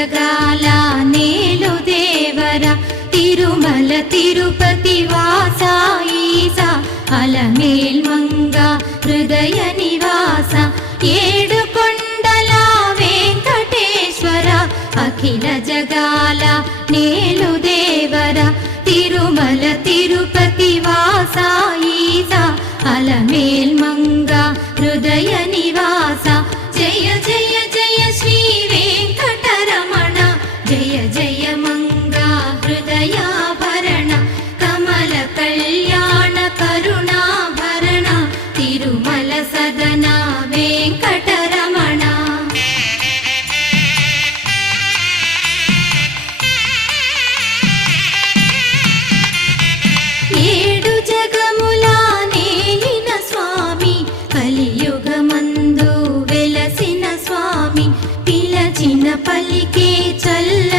జగాల నేలు దేవర తిరుమల తిరుపతి వాస ఈసా అలమేల్ మంగ హృదయ నివాస ఏడు కొండల వెంకటేశ్వర అఖిల జగాల నేలు దేవర తిరుమల తిరుపతి వాస ఈసా అలమేల్ మంగ హృదయ నివాస జయ జయ జయ శ్రీ వెంకటరమణ జయ జయ మంగ హృదయాభరణ కమల కళ్యాణ కరుణాభరణ తిరుమల సదన వెంకటరమణ. ఏడు జగముల నేలిన స్వామి కలియుగమందు వెలసిన స్వామి పిలచిన పలికే చల్ల